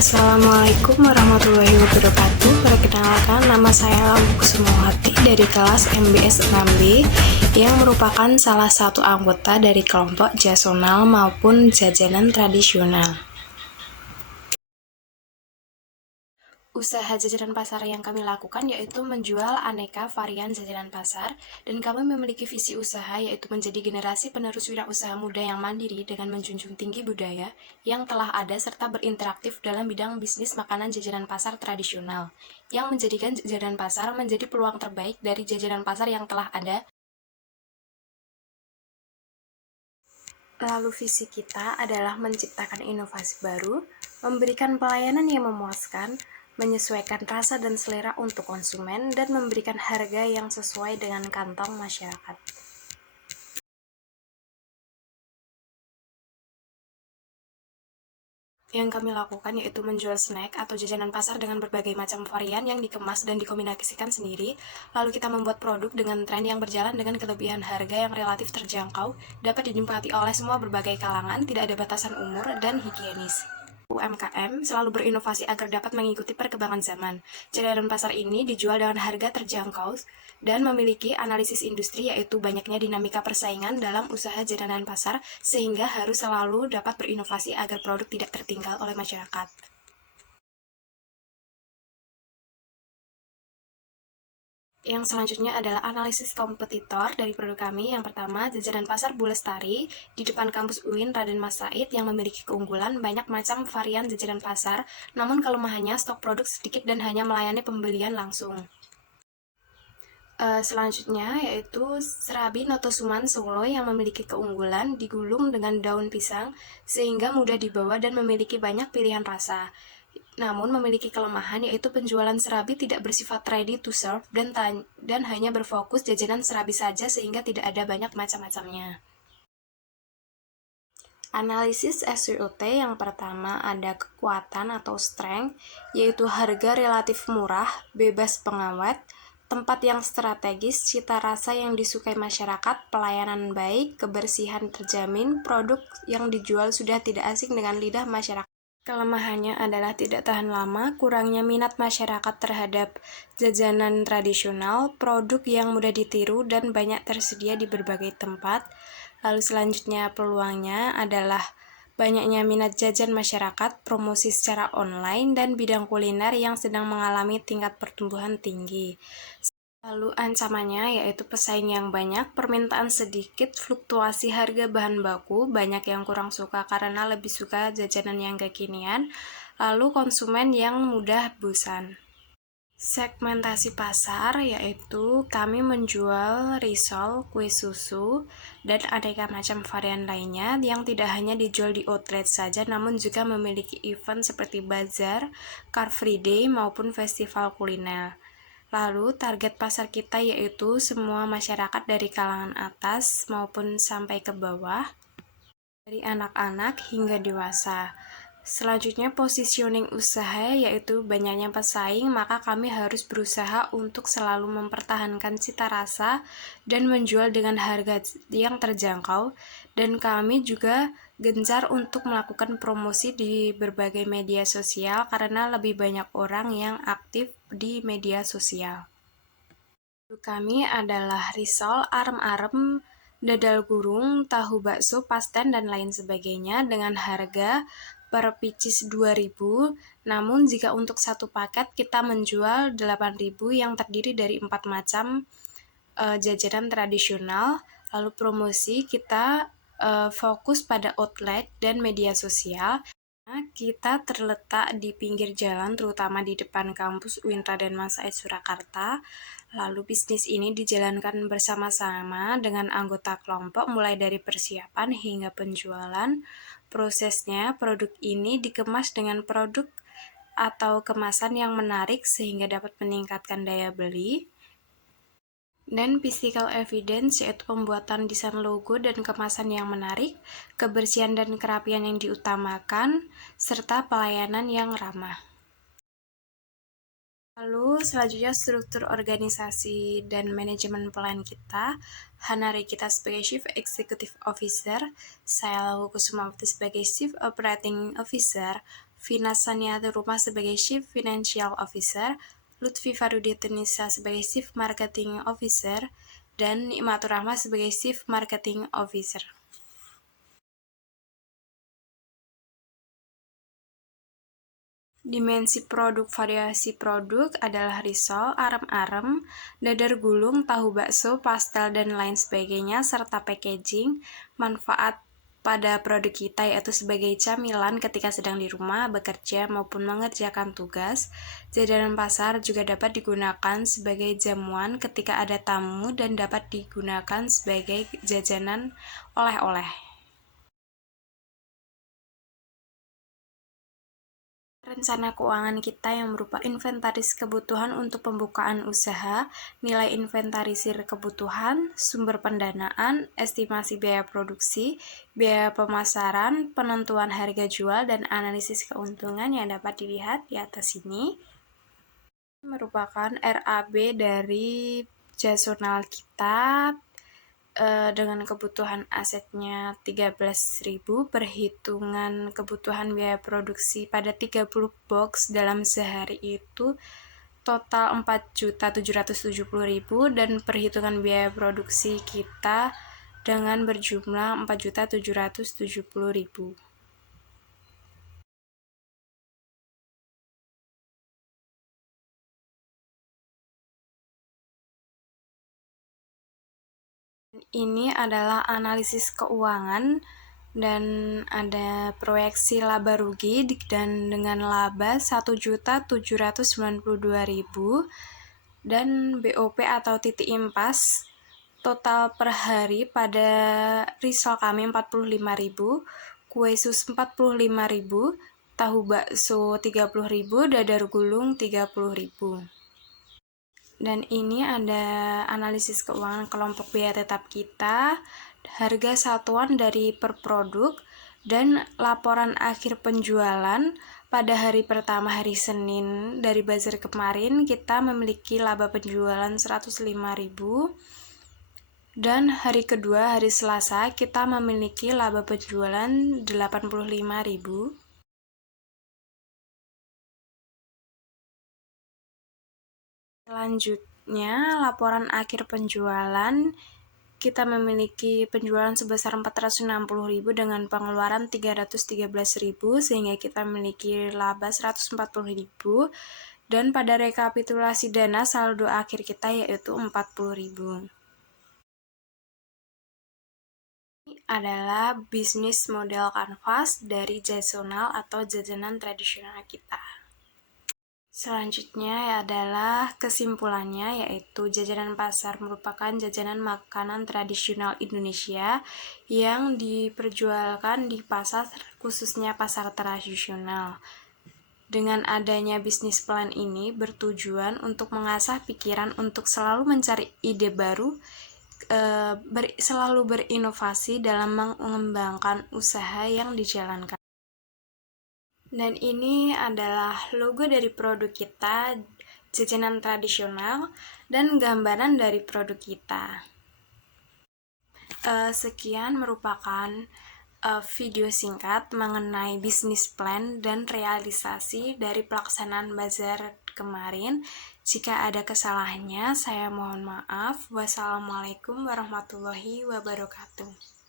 Assalamualaikum warahmatullahi wabarakatuh. Perkenalkan, nama saya Lampu Kusumawati dari kelas MBS 6B yang merupakan salah satu anggota dari kelompok jasonal maupun jajanan tradisional. Usaha jajanan pasar yang kami lakukan yaitu menjual aneka varian jajanan pasar, dan kami memiliki visi usaha yaitu menjadi generasi penerus wirausaha muda yang mandiri dengan menjunjung tinggi budaya yang telah ada serta berinteraktif dalam bidang bisnis makanan jajanan pasar tradisional, yang menjadikan jajanan pasar menjadi peluang terbaik dari jajanan pasar yang telah ada. Lalu visi kita adalah menciptakan inovasi baru, memberikan pelayanan yang memuaskan, menyesuaikan rasa dan selera untuk konsumen, dan memberikan harga yang sesuai dengan kantong masyarakat. Yang kami lakukan yaitu menjual snack atau jajanan pasar dengan berbagai macam varian yang dikemas dan dikombinasikan sendiri. Lalu kita membuat produk dengan tren yang berjalan dengan kelebihan harga yang relatif terjangkau, dapat dinikmati oleh semua berbagai kalangan, tidak ada batasan umur, dan higienis. UMKM selalu berinovasi agar dapat mengikuti perkembangan zaman. Jajanan pasar ini dijual dengan harga terjangkau dan memiliki analisis industri, yaitu banyaknya dinamika persaingan dalam usaha jajanan pasar, sehingga harus selalu dapat berinovasi agar produk tidak tertinggal oleh masyarakat. Yang selanjutnya adalah analisis kompetitor dari produk kami. Yang pertama, jajanan pasar Bu Lestari di depan kampus UIN Raden Mas Said yang memiliki keunggulan banyak macam varian jajanan pasar, namun kelemahannya stok produk sedikit dan hanya melayani pembelian langsung. Selanjutnya yaitu Serabi Notosuman Solo yang memiliki keunggulan digulung dengan daun pisang sehingga mudah dibawa dan memiliki banyak pilihan rasa. Namun memiliki kelemahan yaitu penjualan serabi tidak bersifat ready to serve dan hanya berfokus jajanan serabi saja sehingga tidak ada banyak macam-macamnya. Analisis SWOT yang pertama ada kekuatan atau strength, yaitu harga relatif murah, bebas pengawet, tempat yang strategis, cita rasa yang disukai masyarakat, pelayanan baik, kebersihan terjamin, produk yang dijual sudah tidak asing dengan lidah masyarakat. Kelemahannya adalah tidak tahan lama, kurangnya minat masyarakat terhadap jajanan tradisional, produk yang mudah ditiru dan banyak tersedia di berbagai tempat. Lalu selanjutnya peluangnya adalah banyaknya minat jajan masyarakat, promosi secara online, dan bidang kuliner yang sedang mengalami tingkat pertumbuhan tinggi. Lalu ancamannya yaitu pesaing yang banyak, permintaan sedikit, fluktuasi harga bahan baku, banyak yang kurang suka karena lebih suka jajanan yang kekinian, lalu konsumen yang mudah bosan. Segmentasi pasar yaitu kami menjual risol, kue susu, dan aneka macam varian lainnya yang tidak hanya dijual di outlet saja namun juga memiliki event seperti bazar, Car Free Day maupun festival kuliner. Lalu target pasar kita yaitu semua masyarakat dari kalangan atas maupun sampai ke bawah, dari anak-anak hingga dewasa. Selanjutnya positioning usaha yaitu banyaknya pesaing, maka kami harus berusaha untuk selalu mempertahankan cita rasa dan menjual dengan harga yang terjangkau, dan kami juga gencar untuk melakukan promosi di berbagai media sosial karena lebih banyak orang yang aktif di media sosial. Kami adalah risol, arem-arem, dadal gurung, tahu bakso, pasten, dan lain sebagainya dengan harga per pieces 2.000. Namun jika untuk satu paket kita menjual 8.000 yang terdiri dari 4 macam jajanan tradisional. Lalu promosi kita fokus pada outlet dan media sosial. Kita terletak di pinggir jalan, terutama di depan kampus UIN Raden Mas Said Surakarta. Lalu bisnis ini dijalankan bersama-sama dengan anggota kelompok mulai dari persiapan hingga penjualan. Prosesnya, produk ini dikemas dengan produk atau kemasan yang menarik sehingga dapat meningkatkan daya beli. Dan physical evidence yaitu pembuatan desain logo dan kemasan yang menarik, kebersihan dan kerapian yang diutamakan, serta pelayanan yang ramah. Lalu selanjutnya struktur organisasi dan manajemen plan kita. Hanari kita sebagai Chief Executive Officer, saya Lau Kusumawati sebagai Chief Operating Officer, Vina Saniatur Rumah sebagai Chief Financial Officer, Lutfi Farudinisa sebagai Chief Marketing Officer, dan Nikmatur Rahmah sebagai Chief Marketing Officer. Dimensi produk variasi produk adalah risol, arem-arem, dadar gulung, tahu bakso, pastel, dan lain sebagainya, serta packaging. Manfaat pada produk kita yaitu sebagai camilan ketika sedang di rumah, bekerja, maupun mengerjakan tugas. Jajanan pasar juga dapat digunakan sebagai jamuan ketika ada tamu dan dapat digunakan sebagai jajanan oleh-oleh. Rencana keuangan kita yang berupa inventaris kebutuhan untuk pembukaan usaha, nilai inventarisir kebutuhan, sumber pendanaan, estimasi biaya produksi, biaya pemasaran, penentuan harga jual, dan analisis keuntungan yang dapat dilihat di atas ini. Merupakan RAB dari Jasonal kita dengan kebutuhan asetnya 13.000, perhitungan kebutuhan biaya produksi pada 30 box dalam sehari itu total 4.770.000 dan perhitungan biaya produksi kita dengan berjumlah 4.770.000. Ini adalah analisis keuangan dan ada proyeksi laba rugi dan dengan laba 1.792.000 dan BOP atau titik impas total per hari pada risol kami 45.000, kue sus 45.000, tahu bakso 30.000, dadar gulung 30.000. Dan ini ada analisis keuangan kelompok biaya tetap kita, harga satuan dari per produk, dan laporan akhir penjualan pada hari pertama hari Senin dari bazar kemarin kita memiliki laba penjualan 105.000 dan hari kedua hari Selasa kita memiliki laba penjualan 85.000. Selanjutnya, laporan akhir penjualan, kita memiliki penjualan sebesar 460.000 dengan pengeluaran 313.000 sehingga kita memiliki laba 140.000 dan pada rekapitulasi dana saldo akhir kita yaitu 40.000. Ini adalah bisnis model kanvas dari Jasonal atau jajanan tradisional kita. Selanjutnya adalah kesimpulannya, yaitu jajanan pasar merupakan jajanan makanan tradisional Indonesia yang diperjualkan di pasar, khususnya pasar tradisional. Dengan adanya bisnis plan ini bertujuan untuk mengasah pikiran untuk selalu mencari ide baru, selalu berinovasi dalam mengembangkan usaha yang dijalankan. Dan ini adalah logo dari produk kita, jajanan tradisional, dan gambaran dari produk kita. Sekian merupakan video singkat mengenai bisnis plan dan realisasi dari pelaksanaan bazar kemarin. Jika ada kesalahannya, saya mohon maaf. Wassalamualaikum warahmatullahi wabarakatuh.